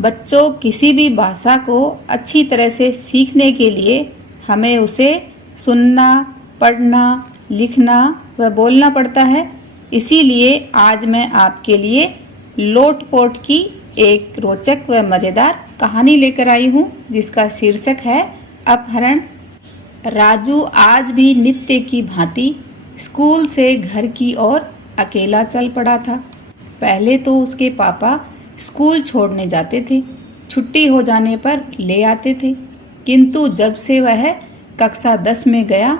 बच्चों, किसी भी भाषा को अच्छी तरह से सीखने के लिए हमें उसे सुनना, पढ़ना, लिखना व बोलना पड़ता है। इसीलिए आज मैं आपके लिए लोटपोट की एक रोचक व मज़ेदार कहानी लेकर आई हूँ, जिसका शीर्षक है अपहरण। राजू आज भी नित्य की भांति स्कूल से घर की ओर अकेला चल पड़ा था। पहले तो उसके पापा स्कूल छोड़ने जाते थे, छुट्टी हो जाने पर ले आते थे, किंतु जब से वह कक्षा 10 में गया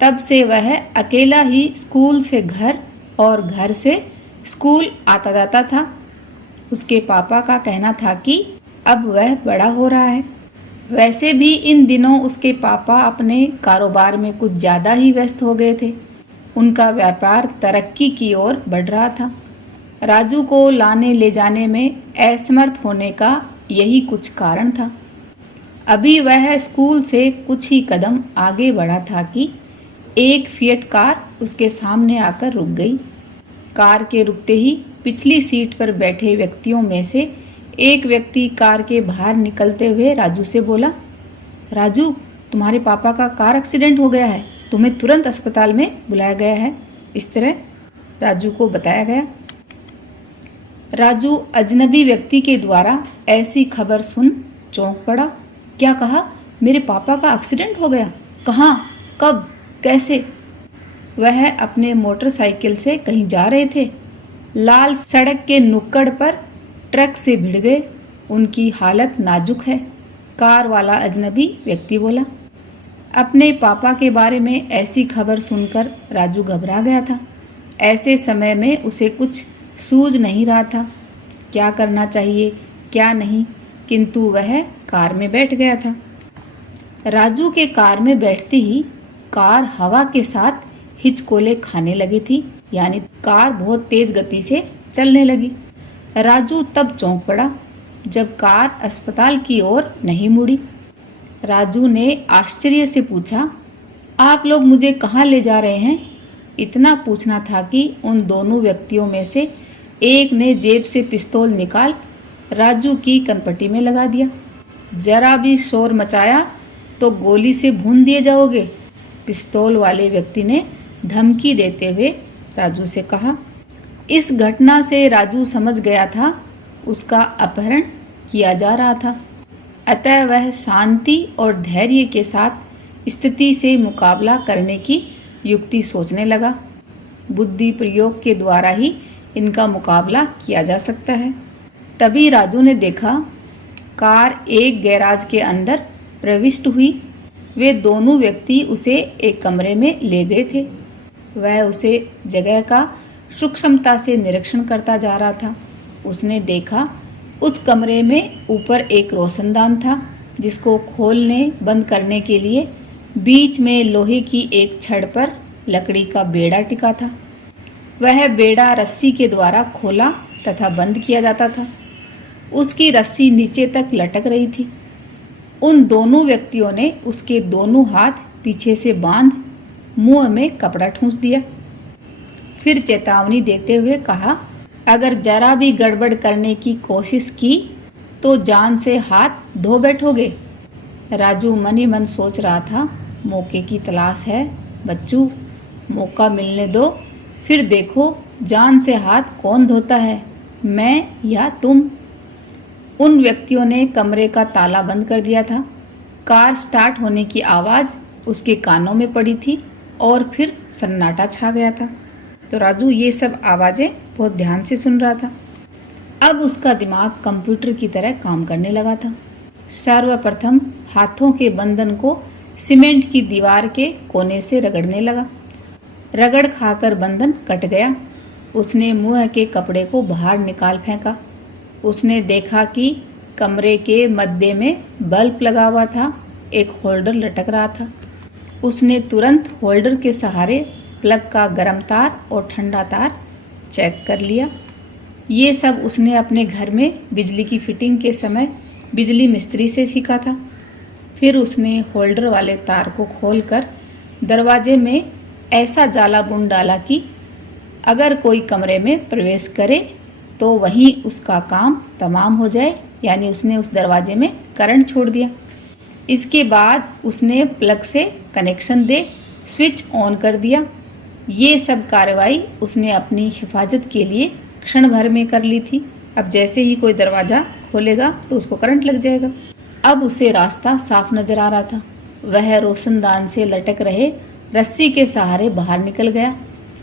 तब से वह अकेला ही स्कूल से घर और घर से स्कूल आता जाता था। उसके पापा का कहना था कि अब वह बड़ा हो रहा है। वैसे भी इन दिनों उसके पापा अपने कारोबार में कुछ ज़्यादा ही व्यस्त हो गए थे। उनका व्यापार तरक्की की ओर बढ़ रहा था। राजू को लाने ले जाने में असमर्थ होने का यही कुछ कारण था। अभी वह स्कूल से कुछ ही कदम आगे बढ़ा था कि एक फिएट कार उसके सामने आकर रुक गई। कार के रुकते ही पिछली सीट पर बैठे व्यक्तियों में से एक व्यक्ति कार के बाहर निकलते हुए राजू से बोला, राजू, तुम्हारे पापा का कार एक्सीडेंट हो गया है, तुम्हें तुरंत अस्पताल में बुलाया गया है। इस तरह राजू को बताया गया। राजू अजनबी व्यक्ति के द्वारा ऐसी खबर सुन चौंक पड़ा। क्या कहा? मेरे पापा का एक्सीडेंट हो गया? कहाँ, कब, कैसे? वह अपने मोटरसाइकिल से कहीं जा रहे थे। लाल सड़क के नुक्कड़ पर ट्रक से भिड़ गए। उनकी हालत नाजुक है, कार वाला अजनबी व्यक्ति बोला। अपने पापा के बारे में ऐसी खबर सुनकर राजू घबरा गया था। ऐसे समय में उसे कुछ सूझ नहीं रहा था, क्या करना चाहिए क्या नहीं, किंतु वह कार में बैठ गया था। राजू के कार में बैठते ही कार हवा के साथ हिचकोले खाने लगी थी, यानी कार बहुत तेज गति से चलने लगी। राजू तब चौंक पड़ा जब कार अस्पताल की ओर नहीं मुड़ी। राजू ने आश्चर्य से पूछा, आप लोग मुझे कहाँ ले जा रहे हैं? इतना पूछना था कि उन दोनों व्यक्तियों में से एक ने जेब से पिस्तौल निकाल राजू की कनपटी में लगा दिया। जरा भी शोर मचाया तो गोली से भून दिए जाओगे, पिस्तौल वाले व्यक्ति ने धमकी देते हुए राजू से कहा। इस घटना से राजू समझ गया था उसका अपहरण किया जा रहा था। अतः वह शांति और धैर्य के साथ स्थिति से मुकाबला करने की युक्ति सोचने लगा। बुद्धि प्रयोग के द्वारा ही इनका मुकाबला किया जा सकता है। तभी राजू ने देखा कार एक गैराज के अंदर प्रविष्ट हुई। वे दोनों व्यक्ति उसे एक कमरे में ले गए थे। वह उसे जगह का सूक्ष्मता से निरीक्षण करता जा रहा था। उसने देखा उस कमरे में ऊपर एक रोशनदान था, जिसको खोलने बंद करने के लिए बीच में लोहे की एक छड़ पर लकड़ी का बेड़ा टिका था। वह बेड़ा रस्सी के द्वारा खोला तथा बंद किया जाता था। उसकी रस्सी नीचे तक लटक रही थी। उन दोनों व्यक्तियों ने उसके दोनों हाथ पीछे से बांध मुंह में कपड़ा ठूंस दिया। फिर चेतावनी देते हुए कहा, अगर जरा भी गड़बड़ करने की कोशिश की तो जान से हाथ धो बैठोगे। राजू मन ही मन सोच रहा था, मौके की तलाश है बच्चू, मौका मिलने दो, फिर देखो जान से हाथ कौन धोता है, मैं या तुम। उन व्यक्तियों ने कमरे का ताला बंद कर दिया था। कार स्टार्ट होने की आवाज़ उसके कानों में पड़ी थी और फिर सन्नाटा छा गया था। तो राजू ये सब आवाज़ें बहुत ध्यान से सुन रहा था। अब उसका दिमाग कंप्यूटर की तरह काम करने लगा था। सर्वप्रथम हाथों के बंधन को सीमेंट की दीवार के कोने से रगड़ने लगा। रगड़ खाकर बंधन कट गया। उसने मुंह के कपड़े को बाहर निकाल फेंका। उसने देखा कि कमरे के मध्य में बल्ब लगा हुआ था, एक होल्डर लटक रहा था। उसने तुरंत होल्डर के सहारे प्लग का गर्म तार और ठंडा तार चेक कर लिया। ये सब उसने अपने घर में बिजली की फिटिंग के समय बिजली मिस्त्री से सीखा था। फिर उसने होल्डर वाले तार को खोलकर दरवाजे में ऐसा जाला बुन डाला कि अगर कोई कमरे में प्रवेश करे तो वहीं उसका काम तमाम हो जाए यानी उसने उस दरवाजे में करंट छोड़ दिया। इसके बाद उसने प्लग से कनेक्शन दे स्विच ऑन कर दिया। ये सब कार्रवाई उसने अपनी हिफाजत के लिए क्षण भर में कर ली थी। अब जैसे ही कोई दरवाज़ा खोलेगा तो उसको करंट लग जाएगा। अब उसे रास्ता साफ नजर आ रहा था। वह रोशनदान से लटक रहे रस्सी के सहारे बाहर निकल गया।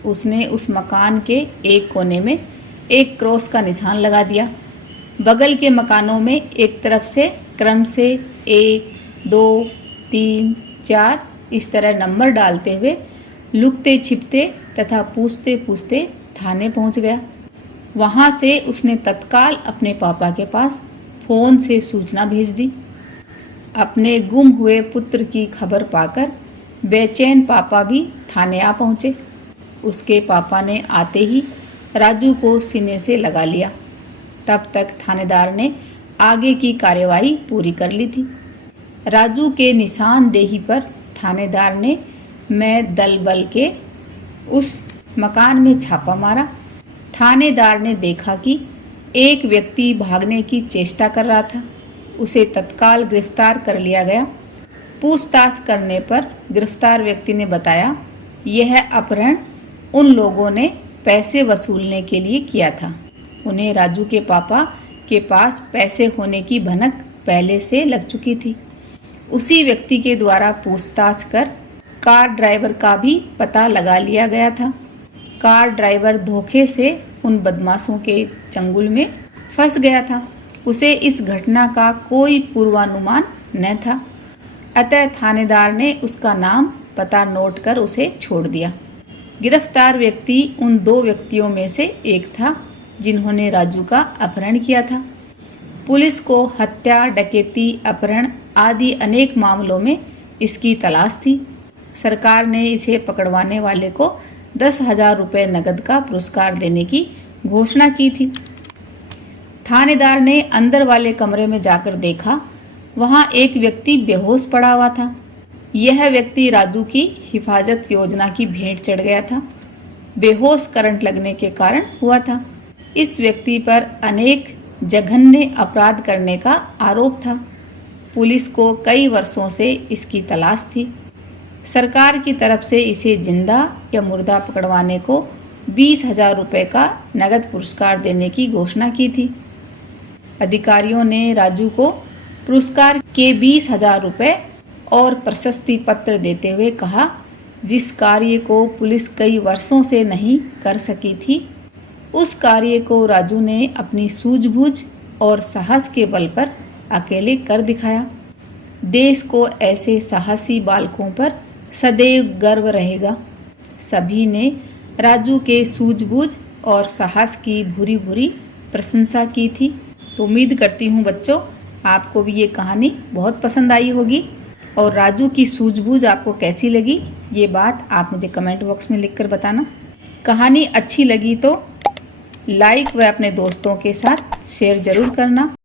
उसने उस मकान के एक कोने में एक क्रॉस का निशान लगा दिया। बगल के मकानों में एक तरफ से क्रम से 1, 2, 3, 4 इस तरह नंबर डालते हुए लुकते छिपते तथा पूछते पूछते थाने पहुंच गया। वहां से उसने तत्काल अपने पापा के पास फ़ोन से सूचना भेज दी। अपने गुम हुए पुत्र की खबर पाकर बेचैन पापा भी थाने आ पहुँचे। उसके पापा ने आते ही राजू को सीने से लगा लिया। तब तक थानेदार ने आगे की कार्यवाही पूरी कर ली थी। राजू के निशानदेही पर थानेदार ने मैं दल बल के उस मकान में छापा मारा। थानेदार ने देखा कि एक व्यक्ति भागने की चेष्टा कर रहा था। उसे तत्काल गिरफ्तार कर लिया गया। पूछताछ करने पर गिरफ्तार व्यक्ति ने बताया यह अपहरण उन लोगों ने पैसे वसूलने के लिए किया था। उन्हें राजू के पापा के पास पैसे होने की भनक पहले से लग चुकी थी। उसी व्यक्ति के द्वारा पूछताछ कर कार ड्राइवर का भी पता लगा लिया गया था। कार ड्राइवर धोखे से उन बदमाशों के चंगुल में फंस गया था। उसे इस घटना का कोई पूर्वानुमान न था। अतः थानेदार ने उसका नाम पता नोट कर उसे छोड़ दिया। गिरफ्तार व्यक्ति उन 2 व्यक्तियों में से एक था जिन्होंने राजू का अपहरण किया था। पुलिस को हत्या, डकैती, अपहरण आदि अनेक मामलों में इसकी तलाश थी। सरकार ने इसे पकड़वाने वाले को 10,000 रुपये नकद का पुरस्कार देने की घोषणा की थी। थानेदार ने अंदर वाले कमरे में जाकर देखा, वहां एक व्यक्ति बेहोश पड़ा हुआ था। यह व्यक्ति राजू की हिफाजत योजना की भेंट चढ़ गया था। बेहोश करंट लगने के कारण हुआ था। इस व्यक्ति पर अनेक जघन्य अपराध करने का आरोप था। पुलिस को कई वर्षों से इसकी तलाश थी। सरकार की तरफ से इसे जिंदा या मुर्दा पकड़वाने को 20,000 रुपये का नगद पुरस्कार देने की घोषणा की थी। अधिकारियों ने राजू को पुरस्कार के 20,000 रुपये और प्रशस्ति पत्र देते हुए कहा, जिस कार्य को पुलिस कई वर्षों से नहीं कर सकी थी, उस कार्य को राजू ने अपनी सूझबूझ और साहस के बल पर अकेले कर दिखाया। देश को ऐसे साहसी बालकों पर सदैव गर्व रहेगा। सभी ने राजू के सूझबूझ और साहस की भूरी भूरी प्रशंसा की थी। तो उम्मीद करती हूँ बच्चों आपको भी ये कहानी बहुत पसंद आई होगी और राजू की सूझबूझ आपको कैसी लगी ये बात आप मुझे कमेंट बॉक्स में लिखकर बताना। कहानी अच्छी लगी तो लाइक व अपने दोस्तों के साथ शेयर ज़रूर करना।